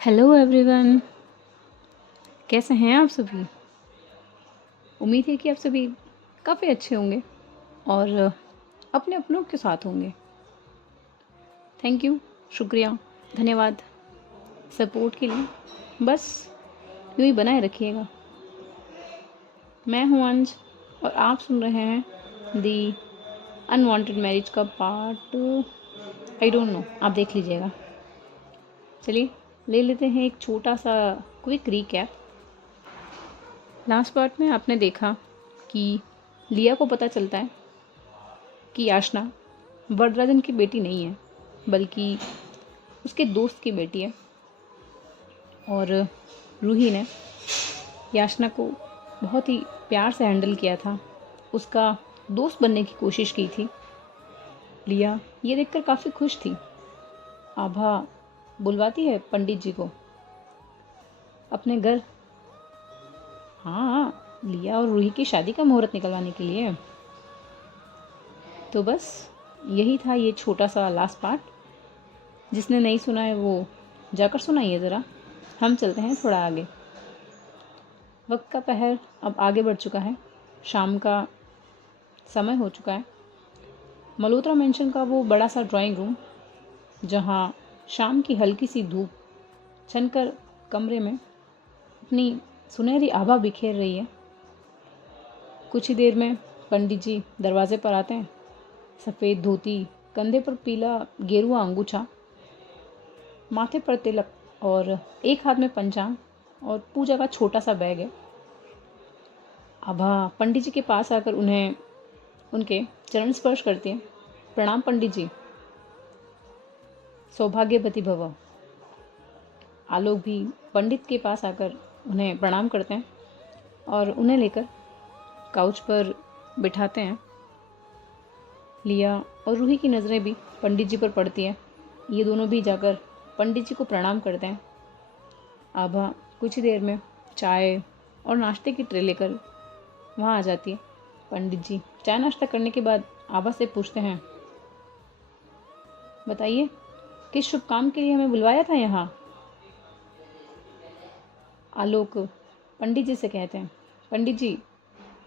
Hello everyone, कैसे हैं आप सभी। उम्मीद है कि आप सभी काफ़ी अच्छे होंगे और अपने अपनों के साथ होंगे। थैंक यू, शुक्रिया, धन्यवाद सपोर्ट के लिए। बस यूँ ही बनाए रखिएगा। मैं हूँ अंज और आप सुन रहे हैं दी अनवांटेड मैरिज का पार्ट आई डोंट नो, आप देख लीजिएगा। चलिए ले लेते हैं एक छोटा सा क्विक रीकैप। लास्ट पार्ट में आपने देखा कि लिया को पता चलता है कि याचना वरदराजन की बेटी नहीं है बल्कि उसके दोस्त की बेटी है। और रूही ने याचना को बहुत ही प्यार से हैंडल किया था, उसका दोस्त बनने की कोशिश की थी। लिया ये देखकर काफ़ी खुश थी। आभा बुलवाती है पंडित जी को अपने घर। हाँ, लिया और रूही की शादी का मुहूर्त निकलवाने के लिए। तो बस यही था ये छोटा सा लास्ट पार्ट। जिसने नहीं सुना है वो जाकर सुनाइए ज़रा। हम चलते हैं थोड़ा आगे। वक्त का पहर अब आगे बढ़ चुका है, शाम का समय हो चुका है। मल्होत्रा मेंशन का वो बड़ा सा ड्राइंग रूम, जहाँ शाम की हल्की सी धूप छनकर कमरे में अपनी सुनहरी आभा बिखेर रही है। कुछ ही देर में पंडित जी दरवाजे पर आते हैं। सफ़ेद धोती, कंधे पर पीला गेरुआ अंगूछा, माथे पर तिलक और एक हाथ में पंचांग और पूजा का छोटा सा बैग है। आभा पंडित जी के पास आकर उन्हें उनके चरण स्पर्श करती है। प्रणाम पंडित जी, सौभाग्यवती भव। आलोक भी पंडित के पास आकर उन्हें प्रणाम करते हैं और उन्हें लेकर काउच पर बिठाते हैं। लिया और रूही की नज़रें भी पंडित जी पर पड़ती हैं। ये दोनों भी जाकर पंडित जी को प्रणाम करते हैं। आभा कुछ ही देर में चाय और नाश्ते की ट्रे लेकर वहाँ आ जाती है। पंडित जी चाय नाश्ता करने के बाद आभा से पूछते हैं, बताइए किस शुभ काम के लिए हमें बुलवाया था यहाँ। आलोक पंडित जी से कहते हैं, पंडित जी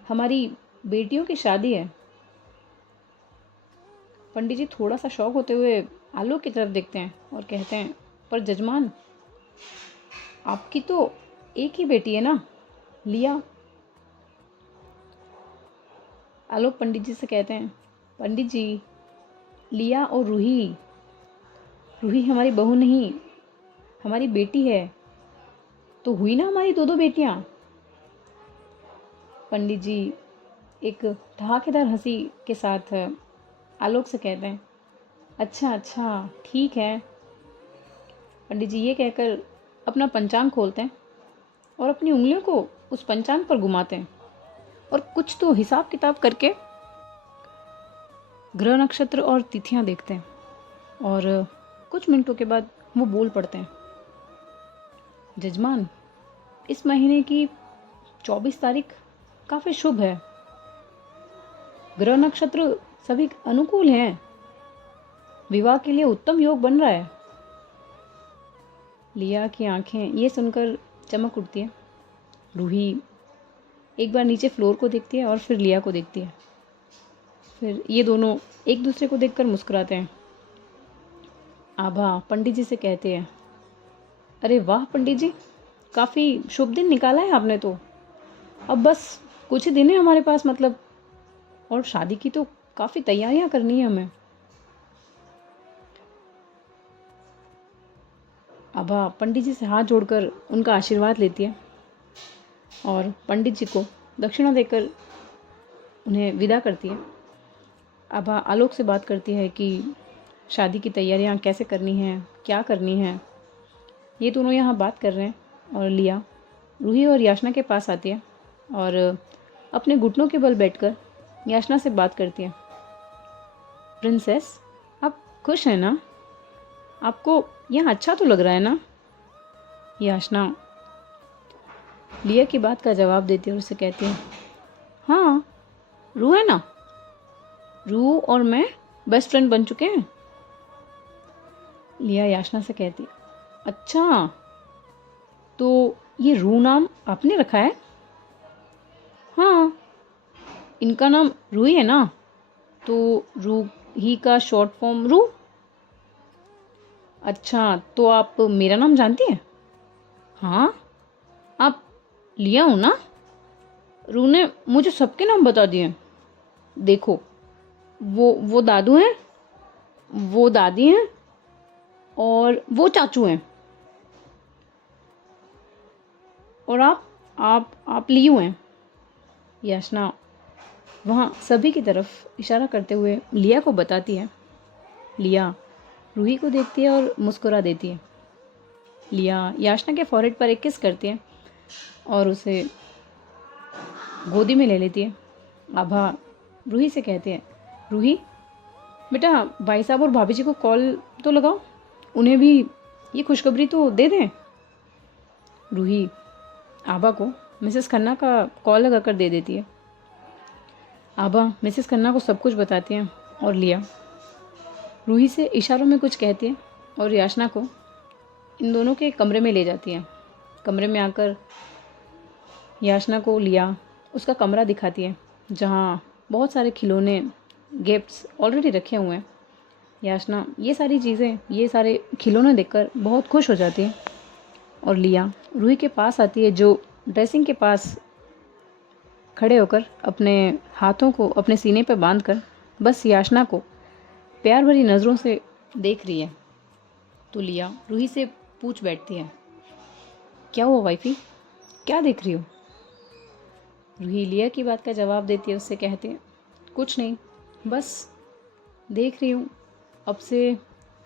हमारी बेटियों की शादी है। पंडित जी थोड़ा सा शौक होते हुए आलोक की तरफ देखते हैं और कहते हैं, पर जजमान आपकी तो एक ही बेटी है ना, लिया। आलोक पंडित जी से कहते हैं, पंडित जी लिया और रूही, रूही हमारी बहू नहीं, हमारी बेटी है। तो हुई ना हमारी दो दो बेटियां। पंडित जी एक धमाकेदार हंसी के साथ आलोक से कहते हैं, अच्छा अच्छा ठीक है। पंडित जी ये कहकर अपना पंचांग खोलते हैं और अपनी उंगलियों को उस पंचांग पर घुमाते हैं और कुछ तो हिसाब किताब करके ग्रह नक्षत्र और तिथियां देखते हैं। और कुछ मिनटों के बाद वो बोल पड़ते हैं, जजमान इस महीने की 24 तारीख काफ़ी शुभ है। ग्रह नक्षत्र सभी अनुकूल हैं। विवाह के लिए उत्तम योग बन रहा है। लिया की आंखें ये सुनकर चमक उठती है। रूही एक बार नीचे फ्लोर को देखती है और फिर लिया को देखती है। फिर ये दोनों एक दूसरे को देखकर मुस्कुराते हैं। आभा पंडित जी से कहते हैं, अरे वाह पंडित जी, काफ़ी शुभ दिन निकाला है आपने तो। अब बस कुछ ही दिन है हमारे पास, मतलब, और शादी की तो काफ़ी तैयारियां करनी है हमें। आभा पंडित जी से हाथ जोड़कर उनका आशीर्वाद लेती है और पंडित जी को दक्षिणा देकर उन्हें विदा करती है। आभा आलोक से बात करती है कि शादी की तैयारियां कैसे करनी हैं, क्या करनी है। ये दोनों यहाँ बात कर रहे हैं और लिया रूही और याचना के पास आती है और अपने घुटनों के बल बैठकर याचना से बात करती है। प्रिंसेस आप खुश हैं ना, आपको यहाँ अच्छा तो लग रहा है ना। याचना लिया की बात का जवाब देती है और उसे कहती है, हाँ रू है ना, रू और मैं बेस्ट फ्रेंड बन चुके हैं। लिया याचना से कहती है, अच्छा तो ये रू नाम आपने रखा है? हाँ, इनका नाम रूही है ना, तो रूही का शॉर्ट फॉर्म रू। अच्छा, तो आप मेरा नाम जानती हैं? हाँ, आप लिया हो ना? रू ने मुझे सबके नाम बता दिए। देखो, वो दादू हैं, वो दादी हैं और वो चाचू हैं, और आप लियू हैं। याचना वहाँ सभी की तरफ इशारा करते हुए लिया को बताती है। लिया रूही को देखती है और मुस्कुरा देती है। लिया याचना के फॉरहेड पर एक किस करती है और उसे गोदी में ले लेती है। आभा रूही से कहती है, रूही बेटा, भाई साहब और भाभी जी को कॉल तो लगाओ, उन्हें भी ये खुशखबरी तो दे दें। रूही आभा को मिसेस खन्ना का कॉल लगा कर दे देती है। आभा मिसेस खन्ना को सब कुछ बताती हैं और लिया रूही से इशारों में कुछ कहती है और याचना को इन दोनों के कमरे में ले जाती है। कमरे में आकर याचना को लिया उसका कमरा दिखाती है, जहाँ बहुत सारे खिलौने गिफ्ट्स ऑलरेडी रखे हुए हैं। याचना ये सारी चीज़ें, ये सारे खिलौने देखकर बहुत खुश हो जाती है और लिया रूही के पास आती है, जो ड्रेसिंग के पास खड़े होकर अपने हाथों को अपने सीने पर बांधकर बस याचना को प्यार भरी नज़रों से देख रही है। तो लिया रूही से पूछ बैठती है, क्या हुआ वाइफी, क्या देख रही हो? रूही लिया की बात का जवाब देती है, उससे कहती है, कुछ नहीं, बस देख रही हूँ, अब से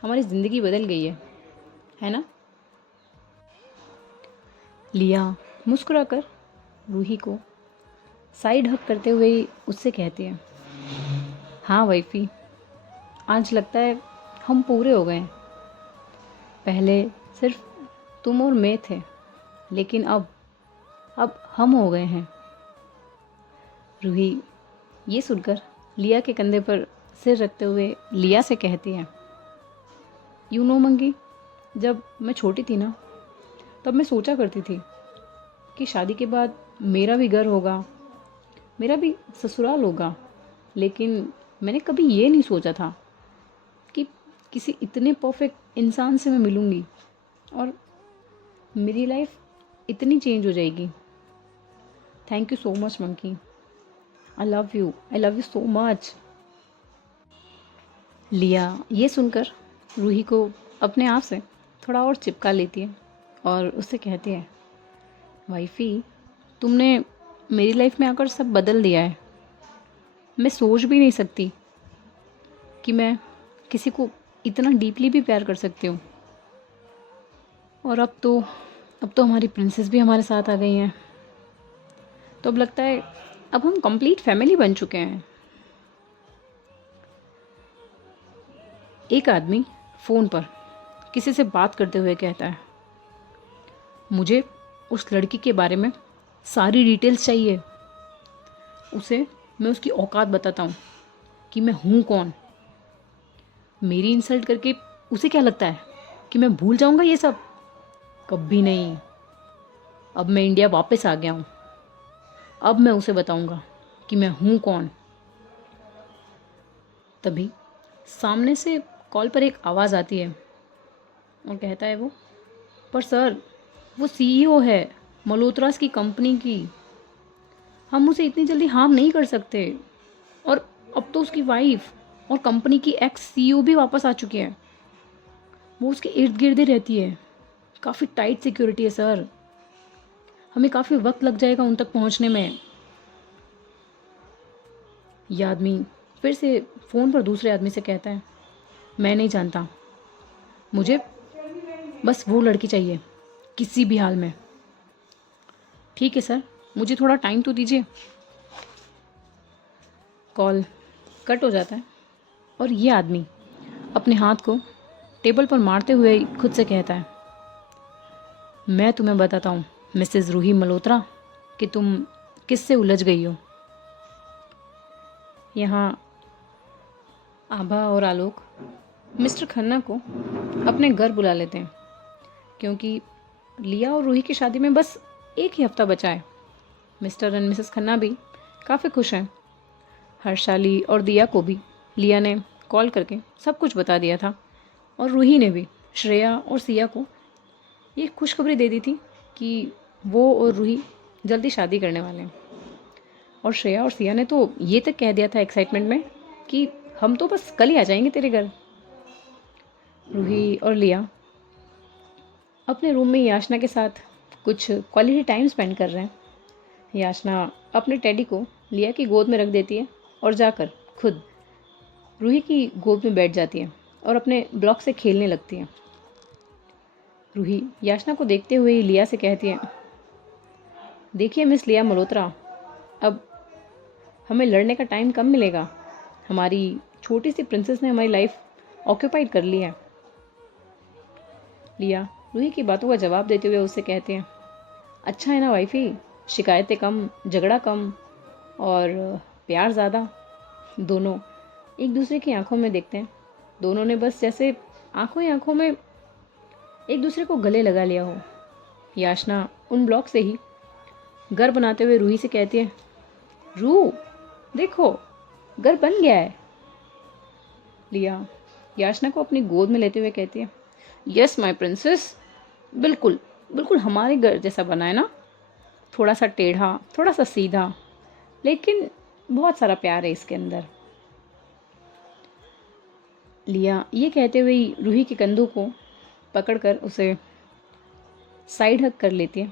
हमारी ज़िंदगी बदल गई है ना? लिया मुस्कुराकर रूही को साइड हक करते हुए उससे कहती है, हाँ वाइफी, आज लगता है हम पूरे हो गए हैं। पहले सिर्फ तुम और मैं थे, लेकिन अब हम हो गए हैं। रूही ये सुनकर लिया के कंधे पर सिर रखते हुए लिया से कहती है, यू नो मंगी, जब मैं छोटी थी ना, तब मैं सोचा करती थी कि शादी के बाद मेरा भी घर होगा, मेरा भी ससुराल होगा, लेकिन मैंने कभी ये नहीं सोचा था कि किसी इतने परफेक्ट इंसान से मैं मिलूँगी और मेरी लाइफ इतनी चेंज हो जाएगी। Thank you so much monkey, I love you so much. लिया ये सुनकर रूही को अपने आप से थोड़ा और चिपका लेती है और उससे कहती है, वाइफी, तुमने मेरी लाइफ में आकर सब बदल दिया है। मैं सोच भी नहीं सकती कि मैं किसी को इतना डीपली भी प्यार कर सकती हूँ। और अब तो हमारी प्रिंसेस भी हमारे साथ आ गई हैं, तो अब लगता है अब हम कंप्लीट फैमिली बन चुके हैं। एक आदमी फ़ोन पर किसी से बात करते हुए कहता है, मुझे उस लड़की के बारे में सारी डिटेल्स चाहिए, उसे मैं उसकी औकात बताता हूँ कि मैं हूँ कौन। मेरी इंसल्ट करके उसे क्या लगता है कि मैं भूल जाऊँगा ये सब? कभी नहीं। अब मैं इंडिया वापस आ गया हूँ, अब मैं उसे बताऊँगा कि मैं हूँ कौन। तभी सामने से कॉल पर एक आवाज़ आती है और कहता है वो, पर सर, वो सीईओ है मल्होत्रास की कंपनी की, हम उसे इतनी जल्दी हार्म नहीं कर सकते। और अब तो उसकी वाइफ और कंपनी की एक्स सीईओ भी वापस आ चुकी है, वो उसके इर्द गिर्द ही रहती है। काफ़ी टाइट सिक्योरिटी है सर, हमें काफ़ी वक्त लग जाएगा उन तक पहुंचने में। यह आदमी फिर से फ़ोन पर दूसरे आदमी से कहता है, मैं नहीं जानता, मुझे बस वो लड़की चाहिए किसी भी हाल में। ठीक है सर, मुझे थोड़ा टाइम तो दीजिए। कॉल कट हो जाता है और ये आदमी अपने हाथ को टेबल पर मारते हुए खुद से कहता है, मैं तुम्हें बताता हूँ मिसेज़ रूही मल्होत्रा कि तुम किससे उलझ गई हो। यहाँ आभा और आलोक मिस्टर खन्ना को अपने घर बुला लेते हैं, क्योंकि लिया और रूही की शादी में बस एक ही हफ्ता बचा है। मिस्टर एंड मिसेस खन्ना भी काफ़ी खुश हैं। हर्षाली और दिया को भी लिया ने कॉल करके सब कुछ बता दिया था और रूही ने भी श्रेया और सिया को ये खुशखबरी दे दी थी कि वो और रूही जल्दी शादी करने वाले हैं। और श्रेया और सिया ने तो ये तक कह दिया था एक्साइटमेंट में कि हम तो बस कल ही आ जाएंगे तेरे घर। रूही और लिया अपने रूम में याचना के साथ कुछ क्वालिटी टाइम स्पेंड कर रहे हैं। याचना अपने टेडी को लिया की गोद में रख देती है और जाकर खुद रूही की गोद में बैठ जाती है और अपने ब्लॉक से खेलने लगती है। रूही याचना को देखते हुए लिया से कहती है, देखिए मिस लिया मल्होत्रा, अब हमें लड़ने का टाइम कम मिलेगा। हमारी छोटी सी प्रिंसेस ने हमारी लाइफ ऑक्यूपाइड कर ली है। लिया रूही की बातों का जवाब देते हुए उससे कहते हैं, अच्छा है ना वाइफी, शिकायतें कम, झगड़ा कम और प्यार ज़्यादा। दोनों एक दूसरे की आंखों में देखते हैं। दोनों ने बस जैसे आंखों ही आंखों में एक दूसरे को गले लगा लिया हो। याचना उन ब्लॉक से ही घर बनाते हुए रूही से कहती है, रू देखो घर बन गया है। लिया याचना को अपनी गोद में लेते हुए कहती है, यस माय प्रिंसेस, बिल्कुल बिल्कुल हमारे घर जैसा बना है ना। थोड़ा सा टेढ़ा, थोड़ा सा सीधा, लेकिन बहुत सारा प्यार है इसके अंदर। लिया ये कहते हुए रूही के कंधों को पकड़कर उसे साइड हग कर लेती है।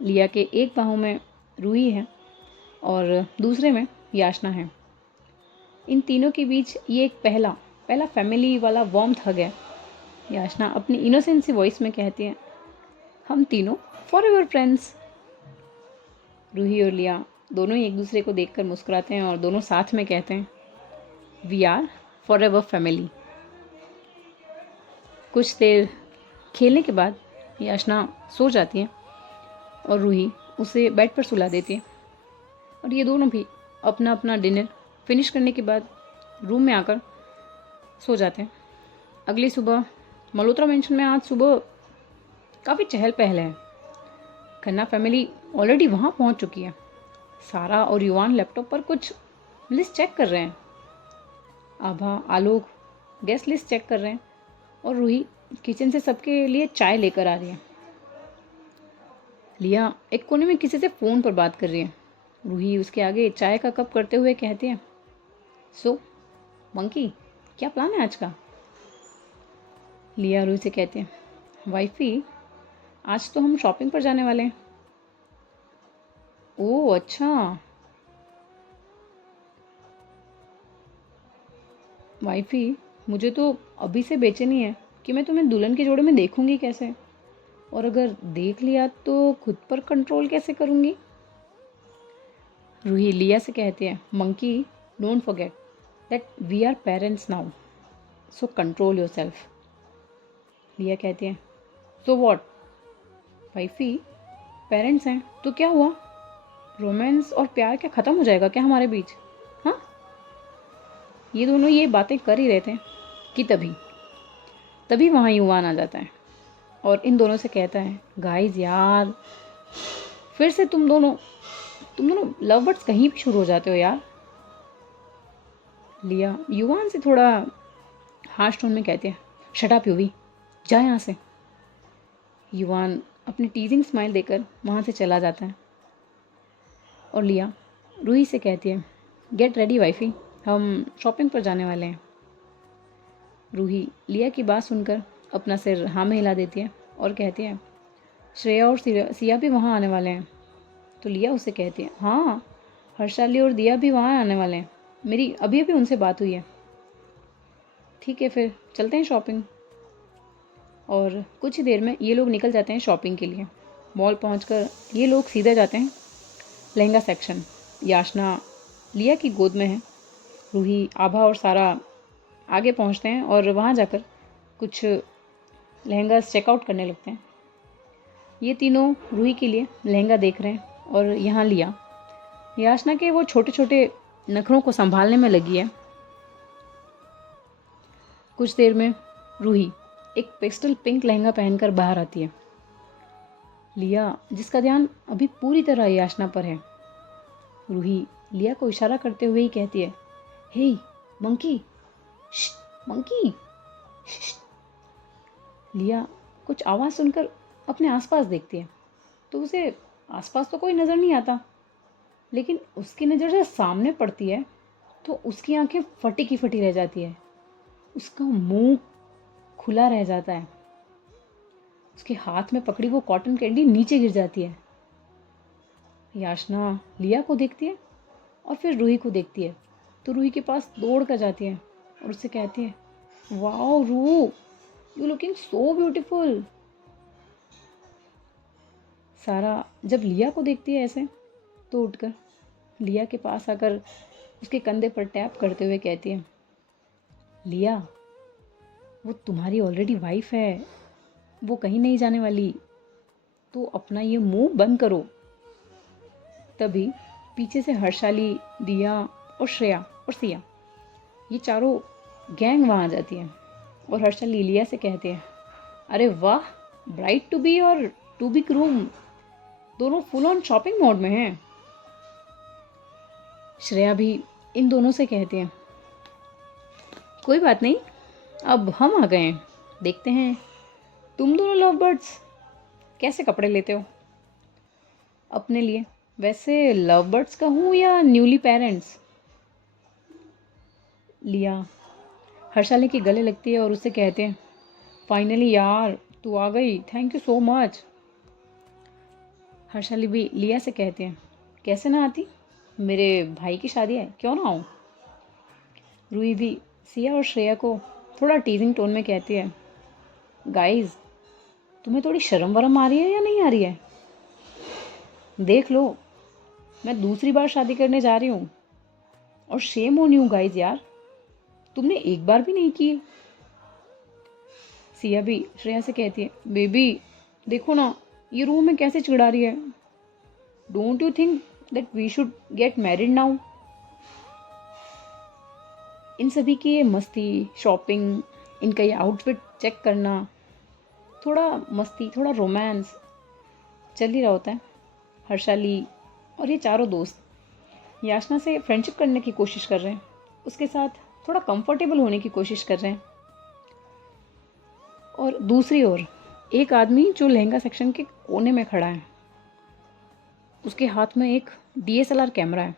लिया के एक बाहों में रूही है और दूसरे में याचना है। इन तीनों के बीच ये एक पहला फैमिली वाला वार्मथ हग है। याचना अपनी इनोसेंट सी वॉइस में कहती है, हम तीनों फॉरएवर फ्रेंड्स। रूही और लिया दोनों ही एक दूसरे को देखकर मुस्कुराते हैं और दोनों साथ में कहते हैं, वी आर फॉरएवर फैमिली। कुछ देर खेलने के बाद याचना सो जाती है और रूही उसे बेड पर सुला देती है और ये दोनों भी अपना अपना डिनर फिनिश करने के बाद रूम में आकर सो जाते हैं। अगली सुबह मल्होत्रा मेंशन में आज सुबह काफ़ी चहल पहल है। खन्ना फैमिली ऑलरेडी वहाँ पहुँच चुकी है। सारा और युवान लैपटॉप पर कुछ लिस्ट चेक कर रहे हैं। आभा, आलोक गेस्ट लिस्ट चेक कर रहे हैं और रूही किचन से सबके लिए चाय लेकर आ रही है। लिया एक कोने में किसी से फ़ोन पर बात कर रही है। रूही उसके आगे चाय का कप करते हुए कहती है, सो मंकी क्या प्लान है आज का। लिया रूही से कहती है, वाइफी आज तो हम शॉपिंग पर जाने वाले हैं। ओह अच्छा, वाइफी मुझे तो अभी से बेचैनी है कि मैं तुम्हें दुल्हन के जोड़े में देखूंगी कैसे, और अगर देख लिया तो खुद पर कंट्रोल कैसे करूंगी। रूही लिया से कहती है, monkey don't forget that we are parents now, so control yourself. Liya कहती है, सो वॉट वाइफी, पेरेंट्स हैं तो क्या हुआ, रोमांस और प्यार क्या ख़त्म हो जाएगा क्या हमारे बीच। हाँ, ये दोनों ये बातें कर ही रहे थे कि तभी वहाँ युवान आ जाता है और इन दोनों से कहता है, गाइस यार फिर से तुम दोनों लव बर्ड्स कहीं भी शुरू हो जाते हो यार। लिया युवान से थोड़ा हार्श टोन में कहते हैं, शट अप युवी, जा यहाँ से। युवान अपनी टीजिंग स्माइल देकर वहाँ से चला जाता है और लिया रूही से कहती है, गेट रेडी वाइफी, हम शॉपिंग पर जाने वाले हैं। रूही लिया की बात सुनकर अपना सिर हाँ में हिला देती है और कहती है, श्रेया और सिया भी वहाँ आने वाले हैं। तो लिया उसे कहती है, हाँ हर्षाली और दिया भी वहाँ आने वाले हैं, मेरी अभी अभी उनसे बात हुई है। ठीक है फिर चलते हैं शॉपिंग। और कुछ ही देर में ये लोग निकल जाते हैं शॉपिंग के लिए। मॉल पहुंचकर ये लोग सीधे जाते हैं लहंगा सेक्शन। याचना लिया की गोद में है। रूही, आभा और सारा आगे पहुंचते हैं और वहां जाकर कुछ लहंगा चेकआउट करने लगते हैं। ये तीनों रूही के लिए लहंगा देख रहे हैं और यहाँ लिया याचना के वो छोटे छोटे नखरों को संभालने में लगी है। कुछ देर में रूही एक पेस्टल पिंक लहंगा पहनकर बाहर आती है। लिया, जिसका ध्यान अभी पूरी तरह याचना पर है, रूही लिया को इशारा करते हुए ही कहती है, हे मंकी, मंकी। लिया कुछ आवाज़ सुनकर अपने आसपास देखती है तो उसे आसपास तो कोई नज़र नहीं आता, लेकिन उसकी नज़र जब सामने पड़ती है तो उसकी आंखें फटी की फटी रह जाती है, उसका मुंह खुला रह जाता है, उसके हाथ में पकड़ी वो कॉटन कैंडी नीचे गिर जाती है। याचना लिया को देखती है और फिर रूही को देखती है तो रूही के पास दौड़ कर जाती है और उससे कहती है, वाओ रूह, यू लुकिंग सो ब्यूटीफुल। सारा जब लिया को देखती है ऐसे तो उठकर लिया के पास आकर उसके कंधे पर टैप करते हुए कहती है, लिया, वो तुम्हारी ऑलरेडी वाइफ है, वो कहीं नहीं जाने वाली, तो अपना ये मुंह बंद करो। तभी पीछे से हर्षाली, दिया और श्रेया और सिया, ये चारों गैंग वहाँ आ जाती है और हर्षाली लिया से कहते हैं, अरे वाह, ब्राइड टू बी और टू बी ग्रूम दोनों फुल ऑन शॉपिंग मोड में हैं। श्रेया भी इन दोनों से कहते हैं, कोई बात नहीं, अब हम आ गए हैं, देखते हैं तुम दोनों लव बर्ड्स कैसे कपड़े लेते हो अपने लिए। वैसे लव बर्ड्स का हूँ या न्यूली पेरेंट्स। लिया हर्षाली के गले लगती है और उससे कहते हैं, फाइनली यार तू आ गई, thank you so much. Harshali भी लिया से कहते हैं, कैसे ना आती, मेरे भाई की शादी है, क्यों ना आऊँ। रूही भी सिया और श्रेया को थोड़ा टीजिंग टोन में कहती है, गाइस तुम्हें थोड़ी शर्म वरम आ रही है या नहीं आ रही है, देख लो मैं दूसरी बार शादी करने जा रही हूँ और शेम ऑन यू गाइस यार, तुमने एक बार भी नहीं की। सिया भी श्रेया से कहती है, बेबी देखो ना ये रूम में कैसे चिढ़ा रही है, don't you think that we should get married now. इन सभी की ये मस्ती, शॉपिंग, इनका ये आउटफिट चेक करना, थोड़ा मस्ती, थोड़ा रोमांस चल ही रहा होता है। हर्षाली और ये चारों दोस्त याचना से फ्रेंडशिप करने की कोशिश कर रहे हैं, उसके साथ थोड़ा कंफर्टेबल होने की कोशिश कर रहे हैं। और दूसरी ओर एक आदमी जो लहंगा सेक्शन के कोने में खड़ा है, उसके हाथ में एक DSLR कैमरा है।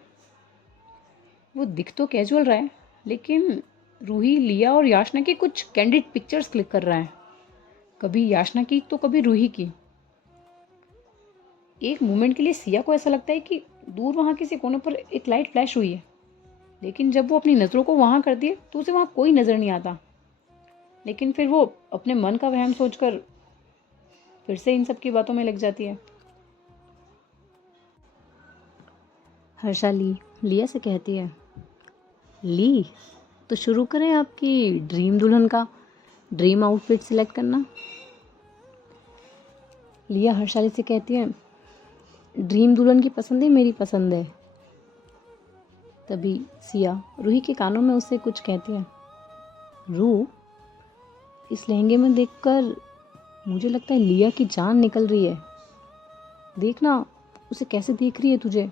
वो दिख तो कैजुअल रहा है, लेकिन रूही, लिया और याचना की कुछ कैंडिड पिक्चर्स क्लिक कर रहा है, कभी याचना की तो कभी रूही की। एक मोमेंट के लिए सिया को ऐसा लगता है कि दूर वहाँ किसी कोने पर एक लाइट फ्लैश हुई है, लेकिन जब वो अपनी नज़रों को वहाँ करती है तो उसे वहाँ कोई नज़र नहीं आता। लेकिन फिर वो अपने मन का वहम सोचकर फिर से इन सब की बातों में लग जाती है। हर्षाली लिया से कहती है, ली तो शुरू करें आपकी ड्रीम दुल्हन का ड्रीम आउटफिट सिलेक्ट करना। लिया हर्षाली से कहती है, ड्रीम दुल्हन की पसंद ही मेरी पसंद है। तभी सिया रूही के कानों में उससे कुछ कहती है, रूह इस लहंगे में देखकर मुझे लगता है लिया की जान निकल रही है, देखना उसे कैसे देख रही है तुझे।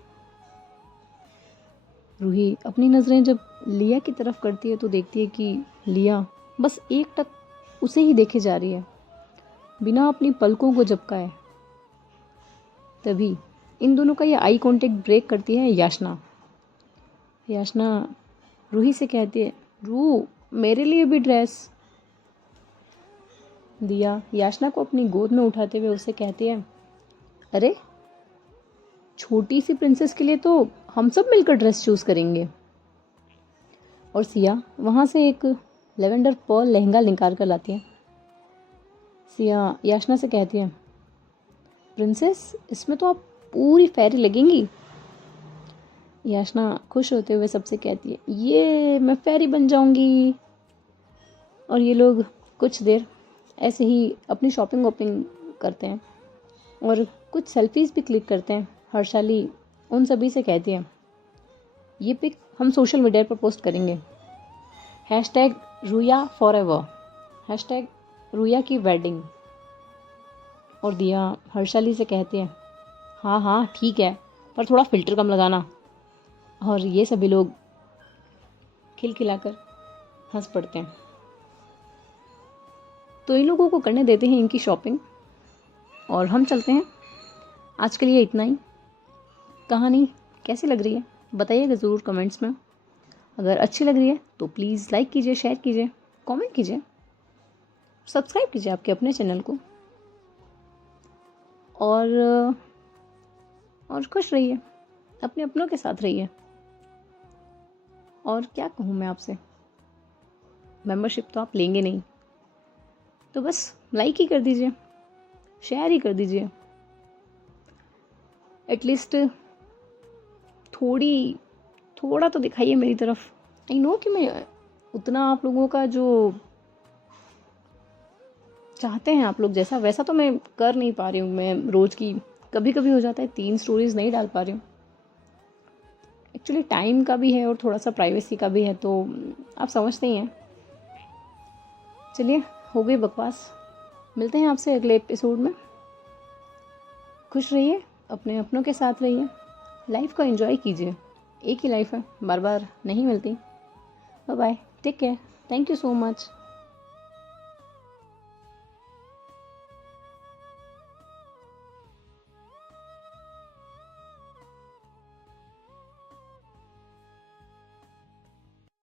रूही अपनी नज़रें जब लिया की तरफ करती है तो देखती है कि लिया बस एक टक उसे ही देखे जा रही है, बिना अपनी पलकों को झपकाए। तभी इन दोनों का ये आई कांटेक्ट ब्रेक करती है याचना। याचना रूही से कहती है, रूह मेरे लिए भी ड्रेस। दिया याचना को अपनी गोद में उठाते हुए उसे कहती है, अरे छोटी सी प्रिंसेस के लिए तो हम सब मिलकर ड्रेस चूज़ करेंगे। और सिया वहाँ से एक लेवेंडर पर्ल लहंगा निकाल कर लाती है। सिया याचना से कहती है, प्रिंसेस इसमें तो आप पूरी फेरी लगेंगी। याचना खुश होते हुए सबसे कहती है, ये मैं फेरी बन जाऊंगी। और ये लोग कुछ देर ऐसे ही अपनी शॉपिंग वॉपिंग करते हैं और कुछ सेल्फीज़ भी क्लिक करते हैं। हर्षाली उन सभी से कहती है, ये पिक हम सोशल मीडिया पर पोस्ट करेंगे, #रूया फॉरएवर, #रूया की वेडिंग। और दिया हर्षाली से कहते हैं, हाँ हाँ ठीक है, पर थोड़ा फ़िल्टर कम लगाना। और ये सभी लोग खिलखिलाकर हंस पड़ते हैं। तो इन लोगों को करने देते हैं इनकी शॉपिंग और हम चलते हैं। आज के लिए इतना ही। कहानी कैसी लग रही है बताइएगा ज़रूर कमेंट्स में। अगर अच्छी लग रही है तो प्लीज़ लाइक कीजिए, शेयर कीजिए, कमेंट कीजिए, सब्सक्राइब कीजिए आपके अपने चैनल को और खुश रहिए, अपने अपनों के साथ रहिए। और क्या कहूँ मैं आपसे, मेंबरशिप तो आप लेंगे नहीं, तो बस लाइक ही कर दीजिए, शेयर ही कर दीजिए। एटलीस्ट थोड़ा तो दिखाइए मेरी तरफ। आई नो कि मैं उतना आप लोगों का जो चाहते हैं आप लोग जैसा वैसा तो मैं कर नहीं पा रही हूँ। मैं रोज़ की कभी कभी हो जाता है 3 स्टोरीज़ नहीं डाल पा रही हूँ। एक्चुअली टाइम का भी है और थोड़ा सा प्राइवेसी का भी है, तो आप समझते ही हैं। चलिए, हो गई बकवास। मिलते हैं आपसे अगले एपिसोड में। खुश रहिए, अपने अपनों के साथ रहिए, लाइफ को एंजॉय कीजिए। एक ही लाइफ है, बार बार नहीं मिलती। Bye bye, take care, thank you so much.